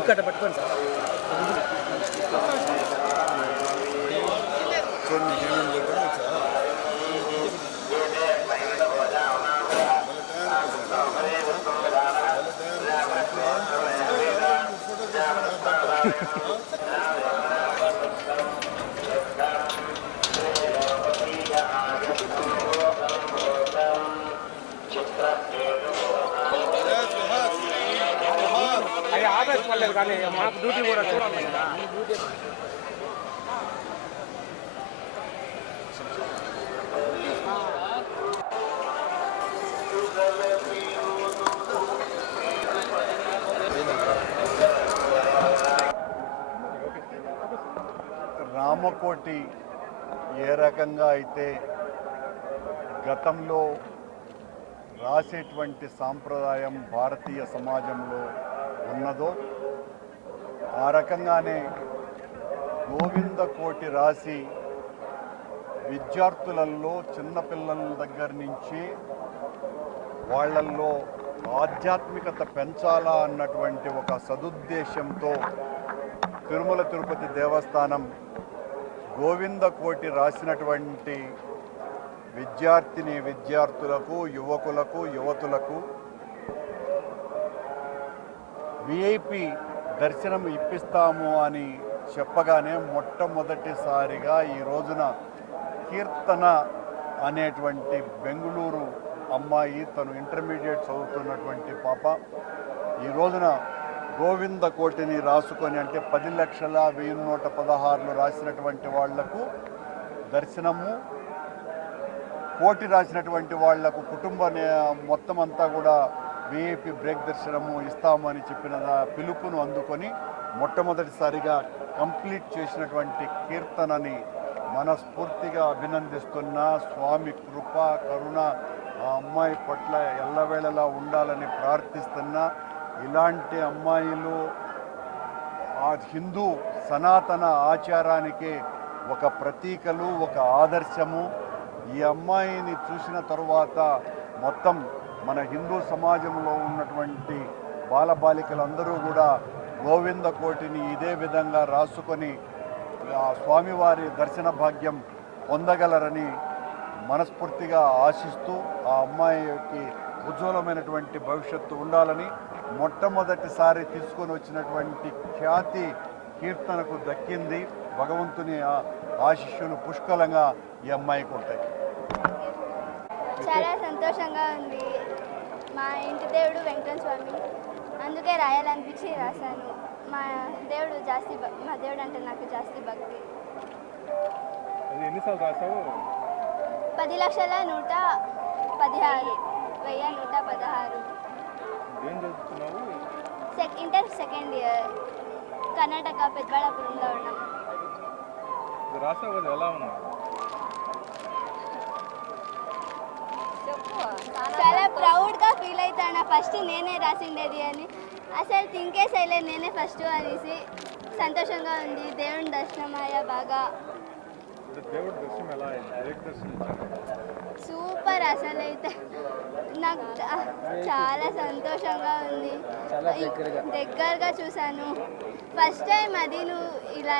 ఇక్కడ పట్టుకోండి సార్. అది ఆదేశపడలేదు కానీ మాకు డ్యూటీ కూడా చూడాలి కదా. రామకోటి ఏ రకంగా అయితే గతంలో రాసేటువంటి సాంప్రదాయం భారతీయ సమాజంలో ఉన్నదో ఆ రకంగానే గోవిందకోటి రాసి విద్యార్థులలో చిన్నపిల్లల దగ్గర నుంచి వాళ్ళల్లో ఆధ్యాత్మికత పెంచాలా అన్నటువంటి ఒక సదుద్దేశంతో తిరుమల తిరుపతి దేవస్థానం గోవిందకోటి రాసినటువంటి విద్యార్థులకు యువతులకు విఐపి దర్శనం ఇప్పిస్తాము అని చెప్పగానే మొట్టమొదటిసారిగా ఈ రోజున కీర్తన అనేటువంటి బెంగుళూరు అమ్మాయి, తను ఇంటర్మీడియట్ చదువుతున్నటువంటి పాప ఈ రోజున గోవిందకోటిని రాసుకొని, అంటే 10,01,16 రాసినటువంటి వాళ్లకు దర్శనము, కోటి రాసినటువంటి వాళ్లకు కుటుంబ మొత్తం అంతా కూడా విఐపి బ్రేక్ దర్శనము ఇస్తామని చెప్పిన పిలుపును అందుకొని మొట్టమొదటిసారిగా కంప్లీట్ చేసినటువంటి కీర్తనని మనస్ఫూర్తిగా అభినందిస్తున్న, స్వామి కృప కరుణ ఆ అమ్మాయి పట్ల ఎల్లవేళలా ఉండాలని ప్రార్థిస్తున్నా. ఇలాంటి అమ్మాయిలు ఆ హిందూ సనాతన ఆచారానికి ఒక ప్రతీకలు, ఒక ఆదర్శము. ఈ అమ్మాయిని చూసిన తరువాత మొత్తం మన హిందూ సమాజంలో ఉన్నటువంటి బాలబాలికలందరూ కూడా గోవిందకోటిని ఇదే విధంగా రాసుకొని ఆ స్వామివారి దర్శన భాగ్యం పొందగలరని మనస్ఫూర్తిగా ఆశిస్తూ ఆ అమ్మాయికి ఉజ్వలమైనటువంటి భవిష్యత్తు ఉండాలని, మొట్టమొదటిసారి తీసుకొని వచ్చినటువంటి ఖ్యాతి కీర్తనకు దక్కింది. భగవంతుని ఆశీస్సులు పుష్కలంగా ఈ అమ్మాయికి ఉంటాయి. చాలా సంతోషంగా ఉంది. మా ఇంటి దేవుడు వెంకటేశ్వర స్వామి, అందుకే రాయాలనిపించి రాశాను. మా దేవుడు అంటే నాకు జాస్తి భక్తి. 10,116,116 ఇంటర్ సెకండ్ ఇయర్, కర్ణాటక పెద్దబళ్ళాపురంలో ఉన్నాం. చాలా ప్రౌడ్గా ఫీల్ అవుతాను. ఫస్ట్ నేనే రాసిండేది అని అసలు థింకే చేయలేదు, నేనే ఫస్ట్ అనేసి సంతోషంగా ఉంది. దేవుని దర్శనం అయ్యా బాగా సూపర్. అసలు అయితే నాకు చాలా సంతోషంగా ఉంది. దగ్గరగా చూశాను ఫస్ట్ టైం. అది నువ్వు ఇలా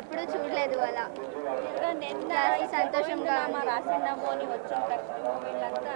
ఎప్పుడు చూడలేదు. అలా సంతోషంగా రాసిందాము అని వచ్చిన వీళ్ళంతా